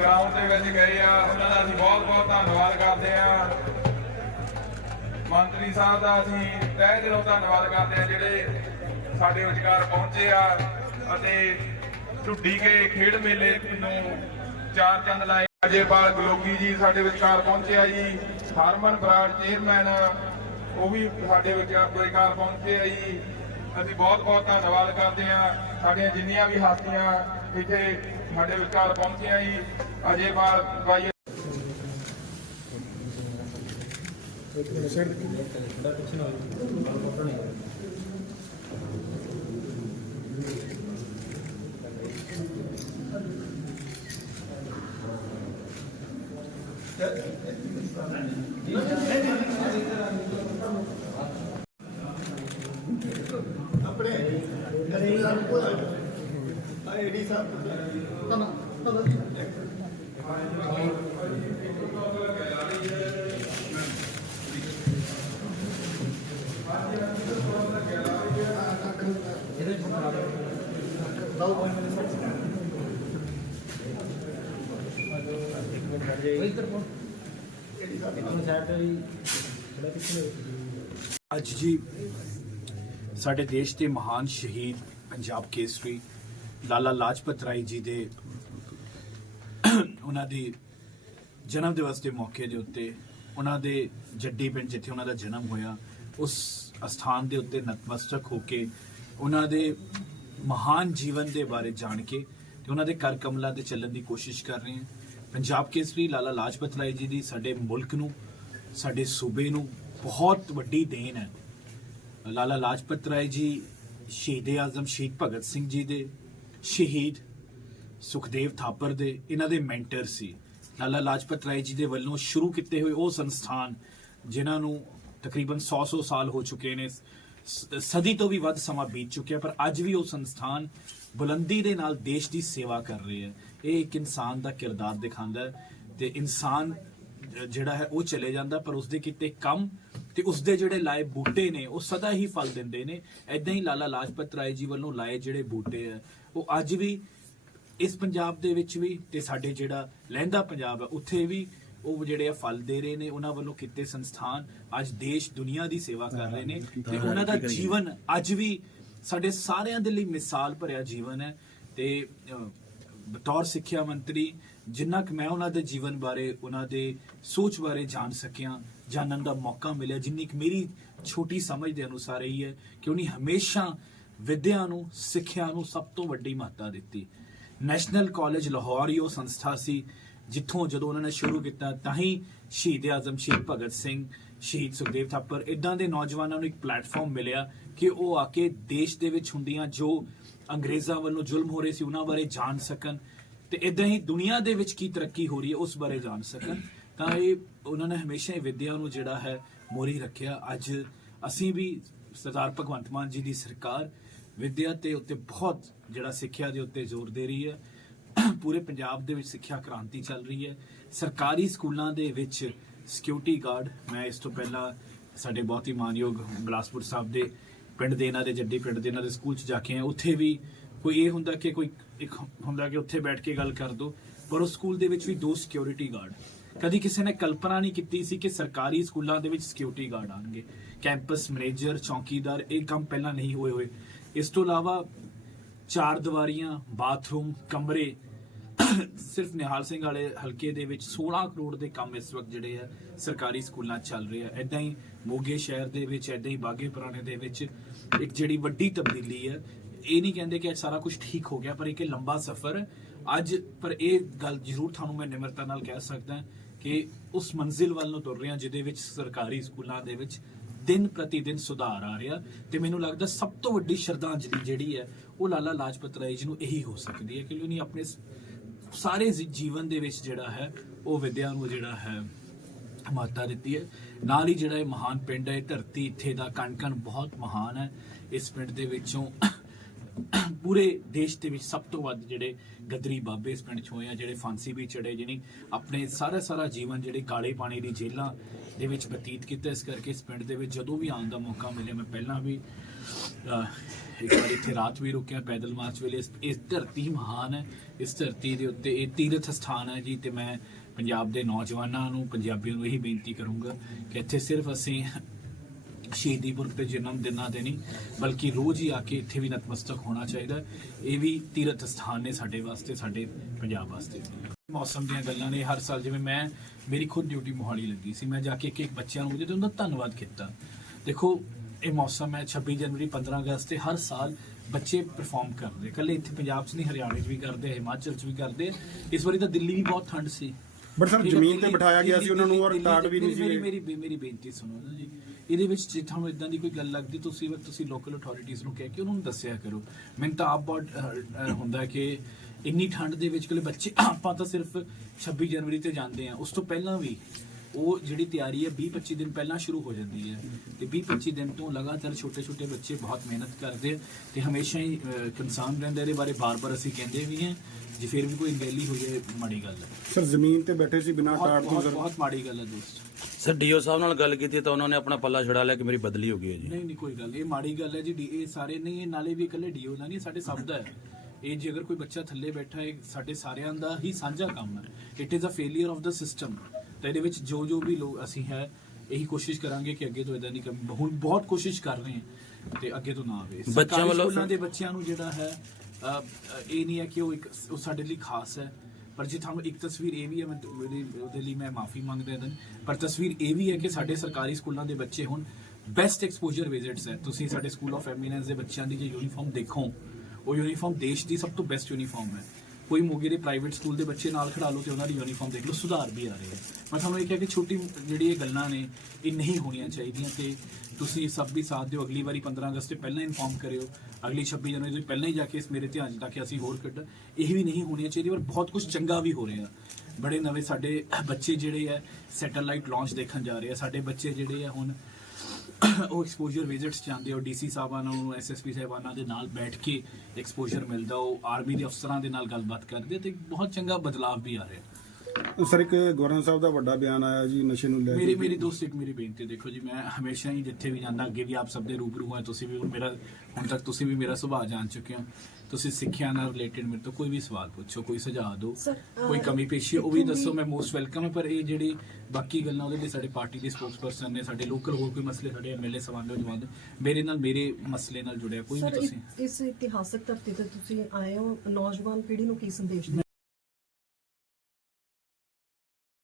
Ground ਦੇ ਵਿੱਚ ਗਏ ਆ। ਉਹਨਾਂ ਦਾ ਅਸੀਂ ਬਹੁਤ ਬਹੁਤ ਧੰਨਵਾਦ ਕਰਦੇ ਆ। ਮੰਤਰੀ ਸਾਹਿਬ ਦਾ ਅਸੀਂ ਤਹਿ ਦਿਲੋਂ ਧੰਨਵਾਦ ਕਰਦੇ ਆ, ਜਿਹੜੇ ਸਾਡੇ ਵਿਚਕਾਰ ਪਹੁੰਚੇ ਆ ਅਤੇ ਢੁੱਡੀ ਕੇ ਖੇਡ ਮੇਲੇ ਨੂੰ ਚਾਰ ਚੰਦ ਲਾਏ। ਅਜੇਪਾਲ ਗਲੋਗੀ ਜੀ ਸਾਡੇ ਵਿਚਕਾਰ ਪਹੁੰਚੇ ਆ ਜੀ। ਹਰਮਨ ਬਰਾੜ ਚੇਅਰਮੈਨ, ਉਹ ਵੀ ਸਾਡੇ ਵਿਚਕਾਰ ਵਿਚਕਾਰ ਪਹੁੰਚੇ ਆ ਜੀ। ਅਸੀਂ ਬਹੁਤ ਬਹੁਤ ਧੰਨਵਾਦ ਕਰਦੇ ਆ। ਸਾਡੀਆਂ ਜਿੰਨੀਆਂ ਵੀ ਹਸਤੀਆਂ ਇੱਥੇ ਸਾਡੇ ਵਿਚਕਾਰ ਪਹੁੰਚੀਆਂ ਜੀ ਅਜੇਪਾਲ ਬਾਈ ਆਪਣੇ ਗਰੀਬ ਦਾ ਕੋਲ ਆਈਡੀ ਸਾਹਿਬ ਤਨਾ ਅੱਜ ਜੀ ਸਾਡੇ ਦੇਸ਼ ਦੇ ਮਹਾਨ ਸ਼ਹੀਦ ਪੰਜਾਬ ਕੇਸਰੀ, ਲਾਲਾ ਲਾਜਪਤ ਰਾਏ ਜੀ ਦੇ, ਉਹਨਾਂ ਦੀ ਜਨਮ ਦਿਵਸ ਦੇ ਮੌਕੇ ਦੇ ਉੱਤੇ, ਉਹਨਾਂ ਦੇ ਜੱਡੀ ਪਿੰਡ ਜਿੱਥੇ ਉਹਨਾਂ ਦਾ ਜਨਮ ਹੋਇਆ, ਉਸ ਅਸਥਾਨ ਦੇ ਉੱਤੇ ਨਤਮਸਤਕ ਹੋ ਕੇ ਉਹਨਾਂ ਦੇ ਮਹਾਨ ਜੀਵਨ ਦੇ ਬਾਰੇ ਜਾਣ ਕੇ ਤੇ ਉਹਨਾਂ ਦੇ ਕਰ ਕਮਲਾਂ ਤੇ ਚੱਲਣ ਦੀ ਕੋਸ਼ਿਸ਼ ਕਰ ਰਹੇ ਹਾਂ। ਪੰਜਾਬ ਕੇਸਰੀ, ਲਾਲਾ ਲਾਜਪਤ ਰਾਏ ਜੀ ਦੀ ਸਾਡੇ ਮੁਲਕ ਨੂੰ, ਸਾਡੇ ਸੂਬੇ ਨੂੰ ਬਹੁਤ ਵੱਡੀ ਦੇਣ ਹੈ। ਲਾਲਾ ਲਾਜਪਤ ਰਾਏ ਜੀ ਸ਼ਹੀਦ ਆਜ਼ਮ, ਸ਼ਹੀਦ ਭਗਤ ਸਿੰਘ ਜੀ ਦੇ, ਸ਼ਹੀਦ ਸੁਖਦੇਵ ਥਾਪਰ ਦੇ, ਇਹਨਾਂ ਦੇ ਮੈਂਟਰ ਸੀ। ਲਾਲਾ ਲਾਜਪਤ ਰਾਏ ਜੀ ਦੇ ਵੱਲੋਂ ਸ਼ੁਰੂ ਕੀਤੇ ਹੋਏ ਉਹ ਸੰਸਥਾਨ, ਜਿਨ੍ਹਾਂ ਨੂੰ ਤਕਰੀਬਨ 100-100 ਸਾਲ ਹੋ ਚੁੱਕੇ ਨੇ ਸਦੀ ਤੋਂ ਵੀ ਵੱਧ ਸਮਾਂ ਬੀਤ ਚੁੱਕਿਆ, ਪਰ ਅੱਜ ਵੀ ਉਹ ਸੰਸਥਾਨ ਬੁਲੰਦੀ ਦੇ ਨਾਲ ਦੇਸ਼ ਦੀ ਸੇਵਾ ਕਰ ਰਹੇ ਹੈ। ਇਹ ਇੱਕ ਇਨਸਾਨ ਦਾ ਕਿਰਦਾਰ ਦਿਖਾਉਂਦਾ ਹੈ ਤੇ ਇਨਸਾਨ ਜਿਹੜਾ ਹੈ ਉਹ ਚਲੇ ਜਾਂਦਾ, ਪਰ ਉਸਦੇ ਕੀਤੇ ਕੰਮ ਤੇ ਉਸਦੇ ਜਿਹੜੇ ਲਾਏ ਬੂਟੇ ਨੇ ਉਹ ਸਦਾ ਹੀ ਫਲ ਦਿੰਦੇ ਨੇ। ਐਦਾਂ ਹੀ ਲਾਲਾ ਲਾਜਪਤ ਰਾਏ ਜੀ ਵੱਲੋਂ ਲਾਏ ਜਿਹੜੇ ਬੂਟੇ ਆ ਉਹ ਅੱਜ ਵੀ ਇਸ ਪੰਜਾਬ ਦੇ ਵਿੱਚ ਵੀ ਤੇ ਸਾਡੇ ਜਿਹੜਾ ਲਹਿੰਦਾ ਪੰਜਾਬ ਹੈ ਉੱਥੇ ਵੀ ਉਹ ਜਿਹੜੇ ਆ ਫਲ ਦੇ ਰਹੇ ਨੇ ਉਹਨਾਂ ਵੱਲੋਂ ਕੀਤੇ ਸੰਸਥਾਨ। ਅੱਜ ਦੇਸ਼ ਦੁਨੀਆ ਦੀ ਸੇਵਾ ਕਰ ਰਹੇ ਨੇ ਤੇ ਉਹਨਾਂ ਦਾ ਜੀਵਨ ਅੱਜ ਵੀ ਸਾਡੇ ਸਾਰਿਆਂ ਦੇ ਲਈ ਮਿਸਾਲ ਭਰਿਆ ਜੀਵਨ ਹੈ। ਤੇ ਬਤੌਰ ਸਿੱਖਿਆ ਮੰਤਰੀ ਜਿੰਨਾ ਕਿ ਮੈਂ ਉਹਨਾਂ ਦੇ ਜੀਵਨ ਬਾਰੇ, ਉਹਨਾਂ ਦੇ ਸੋਚ ਬਾਰੇ ਜਾਣ ਸਕਿਆ, ਜਾਣਨ ਦਾ ਮੌਕਾ ਮਿਲਿਆ, ਜਿੰਨੀ ਕਿ ਮੇਰੀ ਛੋਟੀ ਸਮਝ ਦੇ ਅਨੁਸਾਰ ਇਹੀ ਹੈ ਕਿ ਉਹਨੇ ਹਮੇਸ਼ਾ ਵਿਦਿਆ ਨੂੰ, ਸਿੱਖਿਆ ਨੂੰ ਸਭ ਤੋਂ ਵੱਡੀ ਮਹੱਤਤਾ ਦਿੱਤੀ। ਨੈਸ਼ਨਲ ਕਾਲਜ ਲਾਹੌਰ ਹੀ ਉਹ ਸੰਸਥਾ ਸੀ, ਜਿੱਥੋਂ ਜਦੋਂ ਉਹਨਾਂ ਨੇ ਸ਼ੁਰੂ ਕੀਤਾ, ਤਾਂ ਹੀ ਸ਼ਹੀਦ ਆਜ਼ਮ, ਸ਼ਹੀਦ ਭਗਤ ਸਿੰਘ, ਸ਼ਹੀਦ ਸੁਖਦੇਵ ਥਾਪਰ ਇਦਾਂ ਦੇ ਨੌਜਵਾਨਾਂ ਨੂੰ ਇੱਕ ਪਲੇਟਫਾਰਮ ਮਿਲਿਆ ਕਿ ਉਹ ਆ ਕੇ ਦੇਸ਼ ਦੇ ਵਿੱਚ ਹੁੰਦੀਆਂ ਜੋ ਅੰਗਰੇਜ਼ਾਂ ਵੱਲੋਂ ਜ਼ੁਲਮ ਹੋ ਰਹੇ ਸੀ, ਉਹਨਾਂ ਬਾਰੇ ਜਾਣ ਸਕਣ। ਤੇ ਇਦਾਂ ਹੀ ਦੁਨੀਆ ਦੇ ਵਿੱਚ ਕੀ ਤਰੱਕੀ ਹੋ ਰਹੀ ਹੈ, ਉਸ ਬਾਰੇ ਜਾਣ ਸਕਣ। ਤਾਂ ਇਹ ਉਹਨਾਂ ਨੇ ਹਮੇਸ਼ਾ ਹੀ ਵਿਦਿਆ ਨੂੰ ਜਿਹੜਾ ਹੈ ਮੋਰੀ ਰੱਖਿਆ। ਅੱਜ ਅਸੀਂ ਵੀ ਸਰਦਾਰ ਭਗਵੰਤ ਮਾਨ ਜੀ ਦੀ ਸਰਕਾਰ ਵਿਦਿਆ ਤੇ ਉੱਤੇ ਬਹੁਤ ਜਿਹੜਾ ਸਿੱਖਿਆ ਦੇ ਉੱਤੇ ਜ਼ੋਰ ਦੇ ਰਹੀ ਹੈ। ਪੂਰੇ ਪੰਜਾਬ ਦੇ ਵਿੱਚ ਸਿੱਖਿਆ ਕ੍ਰਾਂਤੀ ਚੱਲ ਰਹੀ ਹੈ। ਸਰਕਾਰੀ ਸਕੂਲਾਂ ਦੇ ਵਿੱਚ ਸਿਕਿਉਰਿਟੀ ਗਾਰਡ ਮੈਂ ਇਸ ਤੋਂ ਪਹਿਲਾਂ ਸਾਡੇ ਬਹੁਤ ਹੀ ਮਾਨਯੋਗ ਬਲਾਸਪੁਰ ਸਾਹਿਬ ਦੇ ਪਿੰਡ ਦੇ ਇਹਨਾਂ ਦੇ ਜੱਡੀ ਪਿੰਡ ਦੇ ਇਹਨਾਂ ਦੇ ਸਕੂਲ 'ਚ ਜਾ ਕੇ ਆਏ ਉੱਥੇ ਵੀ ਕੋਈ ਇਹ ਹੁੰਦਾ ਕਿ ਕੋਈ ਇੱਕ ਹੁੰਦਾ ਕਿ ਉੱਥੇ ਬੈਠ ਕੇ ਗੱਲ ਕਰ ਦੋ, ਪਰ ਉਸ ਸਕੂਲ ਦੇ ਵਿੱਚ ਵੀ ਦੋ ਸਿਕਿਉਰਿਟੀ ਗਾਰਡ ਕਦੀ ਕਿਸੇ ਨੇ ਕਲਪਨਾ ਨਹੀਂ ਕੀਤੀ ਸੀ ਕਿ ਸਰਕਾਰੀ ਸਕੂਲਾਂ ਦੇ ਵਿੱਚ ਸਿਕਿਉਰਿਟੀ ਗਾਰਡ ਆਣਗੇ ਕੈਂਪਸ ਮੈਨੇਜਰ ਚੌਕੀਦਾਰ, ਇਹ ਕੰਮ ਪਹਿਲਾਂ ਨਹੀਂ ਹੋਏ ਹੋਏ। ਇਸ ਤੋਂ ਇਲਾਵਾ ਚਾਰ ਦੀਵਾਰੀਆਂ, ਬਾਥਰੂਮ, ਕਮਰੇ, ਸਿਰਫ ਨਿਹਾਲ ਸਿੰਘ ਵਾਲੇ ਹਲਕੇ ਦੇ ਵਿੱਚ 16 ਕਰੋੜ ਦੇ ਕੰਮ ਇਸ ਵਕਤ ਜਿਹੜੇ ਆ, ਸਰਕਾਰੀ ਸਕੂਲਾਂ ਚੱਲ ਰਹੇ ਆ। ਐਦਾਂ ਹੀ ਮੋਗੇ ਸ਼ਹਿਰ ਦੇ ਵਿੱਚ ਐਦਾਂ ਹੀ ਬਾਗੇ ਪੁਰਾਣੇ ਦੇ ਵਿੱਚ ਇੱਕ ਜਿਹੜੀ ਵੱਡੀ ਤਬਦੀਲੀ ਹੈ ਇਹ ਨਹੀਂ ਕਹਿੰਦੇ ਕਿ ਅੱਜ ਸਾਰਾ ਕੁਝ ਠੀਕ ਹੋ ਗਿਆ, ਪਰ ਇੱਕ ਲੰਬਾ ਸਫ਼ਰ ਹੈ। ਅੱਜ ਪਰ ਇਹ ਗੱਲ ਜ਼ਰੂਰ ਤੁਹਾਨੂੰ ਮੈਂ ਨਿਮਰਤਾ ਨਾਲ ਕਹਿ ਸਕਦਾ ਕਿ ਉਸ ਮੰਜ਼ਿਲ ਵੱਲ ਨੂੰ ਤੁਰ ਰਹੇ ਹਾਂ ਜਿਹਦੇ ਵਿੱਚ ਸਰਕਾਰੀ ਸਕੂਲਾਂ ਦੇ ਵਿੱਚ ਦਿਨ ਪ੍ਰਤੀ ਦਿਨ ਸੁਧਾਰ ਆ ਰਿਹਾ ਤੇ ਮੈਨੂੰ ਲੱਗਦਾ ਸਭ ਤੋਂ ਵੱਡੀ ਸ਼ਰਧਾਂਜਲੀ ਜਿਹੜੀ ਹੈ, ਉਹ ਲਾਲਾ ਲਾਜਪਤ ਰਾਏ ਜੀ ਨੂੰ ਇਹੀ ਹੋ ਸਕਦੀ ਹੈ ਕਿ ਉਹਨੇ ਆਪਣੇ ਸਾਰੇ ਜੀਵਨ ਦੇ ਵਿੱਚ ਜਿਹੜਾ ਹੈ, ਉਹ ਵਿਦਿਆ ਨੂੰ ਜਿਹੜਾ ਹੈ ਮਾਤਾ ਦਿੱਤੀ ਹੈ ਨਾਲ ਹੀ ਜਿਹੜਾ ਇਹ ਮਹਾਨ ਪਿੰਡ ਹੈ, ਇਹ ਧਰਤੀ ਇੱਥੇ ਦਾ ਕਣ ਕਣ ਬਹੁਤ ਮਹਾਨ ਹੈ ਇਸ ਪਿੰਡ ਦੇ ਵਿੱਚੋਂ ਪੂਰੇ ਦੇਸ਼ ਦੇ ਵਿੱਚ ਸਭ ਤੋਂ ਵੱਧ ਜਿਹੜੇ ਗਦਰੀ ਬਾਬੇ ਇਸ ਪਿੰਡ 'ਚ ਹੋਏ ਆ, ਜਿਹੜੇ ਫਾਂਸੀ ਵੀ ਚੜੇ, ਜਿਹਨੇ ਆਪਣੇ ਸਾਰਾ ਸਾਰਾ ਜੀਵਨ ਜਿਹੜੇ ਕਾਲੇ ਪਾਣੀ ਦੀ ਜੇਲਾਂ ਦੇ ਵਿੱਚ ਬਤੀਤ ਕੀਤਾ, ਇਸ ਕਰਕੇ ਇਸ ਪਿੰਡ ਦੇ ਵਿੱਚ ਜਦੋਂ ਵੀ ਆਉਣ ਦਾ ਮੌਕਾ ਮਿਲਿਆ, ਮੈਂ ਪਹਿਲਾਂ ਵੀ ਇੱਕ ਵਾਰ ਇੱਥੇ ਰਾਤ ਵੀ ਰੁਕਿਆ, ਪੈਦਲ ਮਾਰਚ ਵੇਲੇ ਇਸ- ਇਸ ਧਰਤੀ ਮਹਾਨ ਹੈ, ਇਸ ਧਰਤੀ ਦੇ ਉੱਤੇ ਇਹ ਤੀਰਥ ਸਥਾਨ ਹੈ ਜੀ, ਤੇ ਮੈਂ ਪੰਜਾਬ ਦੇ ਨੌਜਵਾਨਾਂ ਨੂੰ, ਪੰਜਾਬੀਆਂ ਨੂੰ ਇਹੀ ਬੇਨਤੀ ਕਰੂੰਗਾ ਕਿ ਇੱਥੇ ਸਿਰਫ ਅਸੀਂ ਸ਼ਹੀਦੀ ਪੁਰਬ ਤੇ ਜਨਮ ਦਿਨਾਂ ਦੇ ਨਹੀਂ ਬਲਕਿ ਰੋਜ਼ ਹੀ ਆ ਕੇ ਇੱਥੇ ਵੀ ਨਤਮਸਤਕ ਹੋਣਾ ਚਾਹੀਦਾ। ਇਹ ਵੀ ਤੀਰਥ ਸਥਾਨ ਨੇ ਸਾਡੇ ਵਾਸਤੇ ਸਾਡੇ ਪੰਜਾਬ ਵਾਸਤੇ। ਮੌਸਮ ਦੀਆਂ ਗੱਲਾਂ ਨੇ ਹਰ ਸਾਲ ਜਿਵੇਂ ਮੈਂ ਮੇਰੀ ਖੁਦ ਡਿਊਟੀ ਮੋਹਾਲੀ ਲੱਗੀ ਸੀ। ਮੈਂ ਜਾ ਕੇ ਇੱਕ ਇੱਕ ਬੱਚਿਆਂ ਨੂੰ ਉਹਦੇ ਦਾ ਧੰਨਵਾਦ ਕੀਤਾ। ਦੇਖੋ ਇਹ ਮੌਸਮ ਹੈ 26 ਜਨਵਰੀ 15 ਅਗਸਤ ਤੇ ਹਰ ਸਾਲ ਬੱਚੇ ਪਰਫਾਰਮ ਕਰਦੇ ਕੱਲੇ ਇੱਥੇ ਪੰਜਾਬ 'ਚ ਨਹੀਂ ਹਰਿਆਣੇ 'ਚ ਵੀ ਕਰਦੇ ਹਿਮਾਚਲ 'ਚ ਵੀ ਕਰਦੇ ਇਸ ਵਾਰੀ ਤਾਂ ਦਿੱਲੀ ਵੀ ਬਹੁਤ ਠੰਡ ਸੀ। ਬਟ ਸਰ ਜ਼ਮੀਨ ਤੇ ਬਿਠਾਇਆ ਗਿਆ ਸੀ ਉਹਨਾਂ ਨੂੰ ਔਰ ਟਾਟ ਵੀ ਨਹੀਂ ਸੀ ਮੇਰੀ ਮੇਰੀ ਮੇਰੀ ਬੇਨਤੀ ਸੁਣੋ ਜੀ। ਇਹਦੇ ਵਿੱਚ ਜੇ ਤੁਹਾਨੂੰ ਇਦਾਂ ਦੀ ਕੋਈ ਗੱਲ ਲੱਗਦੀ ਤੁਸੀਂ ਤੁਸੀਂ ਲੋਕਲ ਅਥਾਰਟੀਆਂ ਨੂੰ ਕਹਿ ਕੇ ਉਹਨਾਂ ਨੂੰ ਦੱਸਿਆ ਕਰੋ। ਮੈਨੂੰ ਤਾਂ ਆਪ ਬਹੁਤ ਅਹ, ਹੁੰਦਾ ਕਿ ਇੰਨੀ ਠੰਡ ਦੇ ਵਿੱਚ ਕੋਲੇ ਬੱਚੇ ਆਪਾਂ ਤਾਂ ਸਿਰਫ 26 ਜਨਵਰੀ ਤੇ ਜਾਂਦੇ ਆ ਉਸ ਤੋਂ ਪਹਿਲਾਂ ਵੀ ਉਹ ਜਿਹੜੀ ਤਿਆਰੀ ਹੈ 20 25 ਦਿਨ ਪਹਿਲਾਂ ਸ਼ੁਰੂ ਹੋ ਜਾਂਦੀ ਹੈ। ਤੇ 20 25 ਦਿਨ ਤੋਂ ਲਗਾਤਾਰ ਛੋਟੇ ਛੋਟੇ ਬੱਚੇ ਬਹੁਤ ਮਿਹਨਤ ਕਰਦੇ ਆ ਤੇ ਹਮੇਸ਼ਾ ਹੀ ਕੰਸਰਨ ਰਹਿੰਦੇ ਇਹਦੇ ਬਾਰੇ ਬਾਰ-ਬਾਰ ਅਸੀਂ ਕਹਿੰਦੇ ਵੀ ਹਾਂ ਜੇ ਫਿਰ ਵੀ ਕੋਈ ਅਣਗਹਿਲੀ ਹੈ ਮਾੜੀ ਗੱਲ ਹੈ। ਸਰ ਜ਼ਮੀਨ ਤੇ ਬੈਠੇ ਸੀ ਬਿਨਾਂ ਬਹੁਤ ਟਾਟ ਤੋਂ ਬਹੁਤ ਮਾੜੀ ਗੱਲ ਹੈ ਦੋਸਤ। ਸਰ ਡੀਓ ਸਾਹਿਬ ਨਾਲ ਗੱਲ ਕੀਤੀ ਤਾਂ ਉਹਨਾਂ ਨੇ ਆਪਣਾ ਪੱਲਾ ਛੁਡਾ ਲਿਆ ਕਿ ਮੇਰੀ ਬਦਲੀ ਹੋ ਗਈ ਹੈ ਜੀ। ਨਹੀਂ ਨਹੀਂ ਕੋਈ ਗੱਲ ਨਹੀਂ, ਇਹ ਮਾੜੀ ਗੱਲ ਹੈ ਜੀ ਡੀ- ਇਹ ਸਾਰੇ ਨਹੀਂ ਇਹ ਨਾਲੇ ਵੀ ਇਕੱਲੇ ਡੀਓ ਦਾ ਨਹੀਂ ਸਾਡੇ ਸਭ ਦਾ ਹੈ। ਇਹ ਜੇ ਅਗਰ ਕੋਈ ਬੱਚਾ ਥੱਲੇ ਬੈਠਾ ਹੈ ਸਾਡੇ ਸਾਰਿਆਂ ਦਾ ਹੀ ਸਾਂਝਾ ਕੰਮ ਹੈ। It is a failure of the system ਤਾਂ ਇਹਦੇ ਵਿੱਚ ਜੋ ਜੋ ਵੀ ਲੋਕ ਅਸੀਂ ਹੈ ਇਹੀ ਕੋਸ਼ਿਸ਼ ਕਰਾਂਗੇ ਕਿ ਅੱਗੇ ਤੋਂ ਇਦਾਂ ਦੀ ਕਮੀ ਹੁਣ ਬਹੁਤ ਕੋਸ਼ਿਸ਼ ਕਰ ਰਹੇ ਹਾਂ ਤੇ ਅੱਗੇ ਤੋਂ ਨਾ ਆਵੇ। ਬੱਚਿਆਂ ਵੱਲੋਂ- ਦੇ ਬੱਚਿਆਂ ਨੂੰ ਜਿਹੜਾ ਹੈ ਅ, ਅ, ਇਹ ਨਹੀਂ ਹੈ ਕਿ ਉਹ ਇੱਕ ਉਹ ਸਾਡੇ ਲਈ ਖਾਸ ਹੈ। ਪਰ ਜੇ ਤੁਹਾਨੂੰ ਇੱਕ ਤਸਵੀਰ ਇਹ ਵੀ ਹੈ, ਮੈਂ ਉਹਦੇ ਲਈ ਮੈਂ ਮਾਫੀ ਮੰਗਦਾ ਹਾਂ ਪਰ ਤਸਵੀਰ ਇਹ ਵੀ ਹੈ ਕਿ ਸਾਡੇ ਸਰਕਾਰੀ ਸਕੂਲਾਂ ਦੇ ਬੱਚੇ ਹੁਣ ਬੈਸਟ ਐਕਸਪੋਜ਼ਰ ਵਿਜ਼ਿਟਸ ਹੈ। ਤੁਸੀਂ ਸਾਡੇ ਸਕੂਲ ਆਫ ਐਮੀਨੈਂਸ ਦੇ ਬੱਚਿਆਂ ਦੀ ਜੇ ਯੂਨੀਫਾਰਮ ਦੇਖੋ, ਉਹ ਯੂਨੀਫਾਰਮ ਦੇਸ਼ ਦੀ ਸਭ ਤੋਂ ਬੈਸਟ ਯੂਨੀਫਾਰਮ ਹੈ। ਕੋਈ ਮੋਗੇ ਦੇ ਪ੍ਰਾਈਵੇਟ ਸਕੂਲ ਦੇ ਬੱਚੇ ਨਾਲ ਖੜਾ ਲਓ ਤੇ ਉਹਨਾਂ ਦੀ ਯੂਨੀਫਾਰਮ ਦੇਖ ਲਓ, ਸੁਧਾਰ ਵੀ ਆ ਰਿਹਾ ਹੈ ਮੈਂ ਤੁਹਾਨੂੰ ਇਹ ਕਿਹਾ ਕਿ ਛੋਟੀ ਜਿਹੜੀ ਇਹ ਗੱਲਾਂ ਨੇ, ਇਹ ਨਹੀਂ ਹੋਣੀਆਂ ਚਾਹੀਦੀਆਂ ਤੇ ਤੁਸੀਂ ਸਭ ਵੀ ਸਾਥ ਦਿਓ। ਅਗਲੀ ਵਾਰੀ 15 ਅਗਸਤ ਤੋਂ ਪਹਿਲਾਂ ਇਨਫੋਰਮ ਕਰਿਓ। ਅਗਲੀ 26 ਜਨਵਰੀ ਤੋਂ ਪਹਿਲਾਂ ਹੀ ਜਾ ਕੇ ਇਸ ਮੇਰੇ ਧਿਆਨ 'ਚ ਤਾਂ ਕਿ ਅਸੀਂ ਹੋਰ ਕੱਢ। ਇਹ ਵੀ ਨਹੀਂ ਹੋਣੀਆਂ ਚਾਹੀਦੀਆਂ ਪਰ ਬਹੁਤ ਕੁਝ ਚੰਗਾ ਵੀ ਹੋ ਰਿਹਾ। ਬੜੇ ਨਵੇਂ ਸਾਡੇ ਬੱਚੇ ਜਿਹੜੇ ਆ ਸੈਟੇਲਾਈਟ ਲਾਂਚ ਦੇਖਣ ਜਾ ਰਹੇ ਆ। ਸਾਡੇ ਬੱਚੇ ਜਿਹੜੇ ਆ ਹੁਣ ਉਹ ਐਕਸਪੋਜ਼ਰ ਵਿਜ਼ਿਟਸ ਜਾਂਦੇ ਹੋ ਡੀਸੀ ਸਾਹਿਬਾਨਾਂ ਨੂੰ ਐਸਐਸਪੀ ਸਾਹਿਬਾਨਾਂ ਦੇ ਨਾਲ ਬੈਠ ਕੇ ਐਕਸਪੋਜ਼ਰ ਮਿਲਦਾ, ਉਹ ਆਰਮੀ ਦੇ ਅਫਸਰਾਂ ਦੇ ਨਾਲ ਗੱਲਬਾਤ ਕਰਦੇ ਤੇ ਬਹੁਤ ਚੰਗਾ ਬਦਲਾਅ ਵੀ ਆ ਰਿਹਾ। ਸਰ ਇੱਕ ਗਵਰਨਰ ਸਾਹਿਬ ਦਾ ਵੱਡਾ ਬਿਆਨ ਆਇਆ ਜੀ ਨਸ਼ੇ ਨੂੰ ਲੈ ਮੇਰੀ ਕੇ। ਮੇਰੀ ਦੋਸਤ ਇੱਕ ਮੇਰੀ ਬੇਨਤੀ ਦੇਖੋ ਜੀ ਮੈਂ ਹਮੇਸ਼ਾ ਹੀ ਜਿੱਥੇ ਵੀ ਜਾਂਦਾ ਅੱਗੇ ਵੀ ਆਪ ਸਭ ਦੇ ਰੂਬਰੂ ਹਾਂ ਤੁਸੀਂ ਵੀ ਹੁਣ ਮੇਰਾ ਹੁਣ ਤੱਕ ਤੁਸੀਂ ਵੀ ਮੇਰਾ ਸੁਭਾਅ ਜਾਣ ਚੁੱਕੇ ਹੋ। ਤੁਸੀਂ ਸਿੱਖਿਆ ਨਾਲ ਰਿਲੇਟਡ ਮੇਰੇ ਤੋਂ ਕੋਈ ਵੀ ਸਵਾਲ ਪੁੱਛੋ ਕੋਈ ਸੁਝਾਅ ਦਿਓ Sir, ਅਹ, ਕੋਈ ਕਮੀ ਪੇਸ਼ੀ ਉਹ ਵੀ ਦੱਸੋ ਮੈਂ ਮੋਸਟ ਵੈਲਕਮ ਹੈ ਪਰ ਇਹ ਜਿਹੜੀ ਬਾਕੀ ਗੱਲਾਂ ਉਹਦੇ ਲਈ ਸਾਡੇ ਪਾਰਟੀ ਦੇ ਸਪੋਕਸਪਰਸਨ ਨੇ ਸਾਡੇ ਲੋਕਲ ਹੋਰ ਕੋਈ ਮਸਲੇ ਸਾਡੇ ਐਮਐਲਏ ਸਵਾਲ ਜਵਾਬ ਮੇਰੇ ਨਾਲ ਮੇਰੇ ਮਸਲੇ ਨਾਲ ਜੁੜਿਆ ਕੋਈ ਵੀ ਸਰ ਤੁਸੀਂ। ਇਸ- ਇਸ ਇਤਿਹਾਸਕ ਧਰਤੀ ਤੇ ਤੁਸੀਂ ਆਏ ਹੋ ਨੌਜਵਾਨ ਪੀੜ੍ਹੀ ਨੂੰ ਕੀ ਸੰਦੇਸ਼